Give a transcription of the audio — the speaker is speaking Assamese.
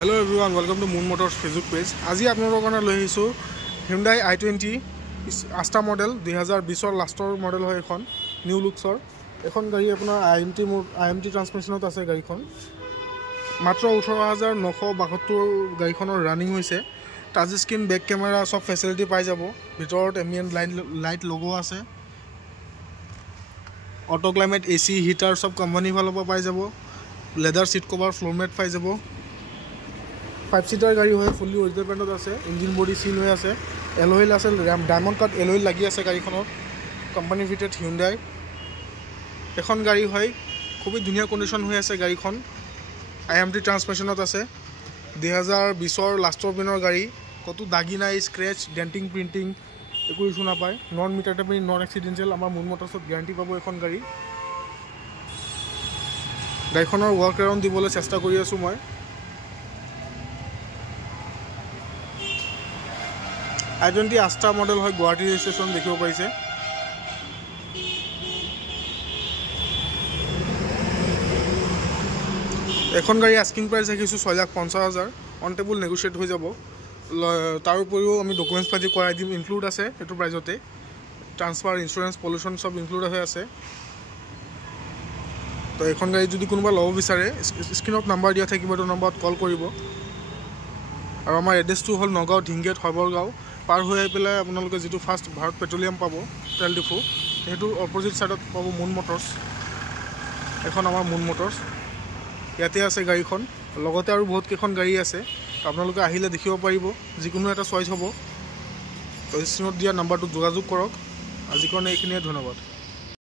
Hello everyone, welcome to Moon Motors Facebook page. আজি আপোনালোকৰ কাৰণে লৈ আহিছো Hyundai i20 Asta model 2020 লাষ্টৰ মডেল হয় এখন নিউ লুকছৰ এখন গাড়ী আপোনাৰ IMT ট্ৰান্সমিশনত আছে গাড়ীখন মাত্ৰ 18972 গাড়ীখনৰ ৰানিং হৈছে টাচ স্ক্ৰিন বেক কেমেৰা সব ফেসিলিটি পাই যাব ভিতৰত এম্বিয়েন্ট লাইট লোগো আছে অটো ক্লাইমেট AC হিটাৰ সব কোম্পানী ফালৰ পৰা পাই যাব leather seat cover floor mat পাই যাব 5-seater গাড়ী হয় ফুলি অৰিজিনাল পেণ্টত আছে ইঞ্জিন বডি সিল হৈ আছে এল'ইল আছে ডায়মণ্ড কাট এল'ইল লাগি আছে গাড়ীখনত কোম্পানী ফিটেড Hyundai এখন গাড়ী হয় খুব ধুনীয়া কন্ডিশন হৈ আছে গাড়ীখন IMT ট্ৰান্সমিশনত আছে 2020 লাষ্টৰ পিনৰ গাড়ী কতো দাগি নাই স্ক্ৰেচ ডেন্টিং প্ৰিন্টিং একো ইছু নাপায় নন মিটাৰ টেপিং নন এক্সিডেন্সিয়েল আমাৰ মুন মটৰছত গ্যাৰান্টি পাব এখন গাড়ীখনৰ ৱৰ্ক এৰাউণ্ড দিবলৈ চেষ্টা কৰি আছো মই i20 Asta মডেল হয় গুৱাহাটী ৰেজিষ্ট্ৰেচন দেখিব পাইছে এখন গাড়ী আস্কিং প্ৰাইস ৰাখিছো 6,50,000 অন টেবল নেগোশিয়েট হৈ যাব তাৰ উপৰিও আমি ডকুমেন্টছ পাতি কৰাই দিম ইনক্লুড আছে এটো প্ৰাইজতে ট্ৰান্সফাৰ ইন্স্যুৰেন্স পলিউশন সব ইনক্লুড হৈ আছে তো এখন গাড়ী যদি কোনোবা লব বিচাৰে স্ক্ৰিনত নাম্বাৰ দিয়া থাকিব তো নম্বৰত কল কৰিব আৰু আমাৰ এড্ৰেছটো হ'ল নগাঁও ঢিংগেট হবৰগাঁও পাৰ হৈ পেলাই আপোনালোকে যেটো ফাৰ্স্ট ভাৰত পেট্ৰোলিয়াম পাব তেল ডিপো হেতু অপোজিট সাইডত পাব মুন মটৰছ এখন আমাৰ মুন মটৰছ ইয়াতে আছে গাড়ীখন লগতে আৰু বহুত কেখন গাড়ী আছে আপোনালোকে আহিলে দেখিব পাৰিব যিকোনো এটা চইচ হ'ব তো স্ক্ৰিনত দিয়া নাম্বাৰটো যোগাযোগ কৰক আজি কাৰণে এইখিনিয়ে ধন্যবাদ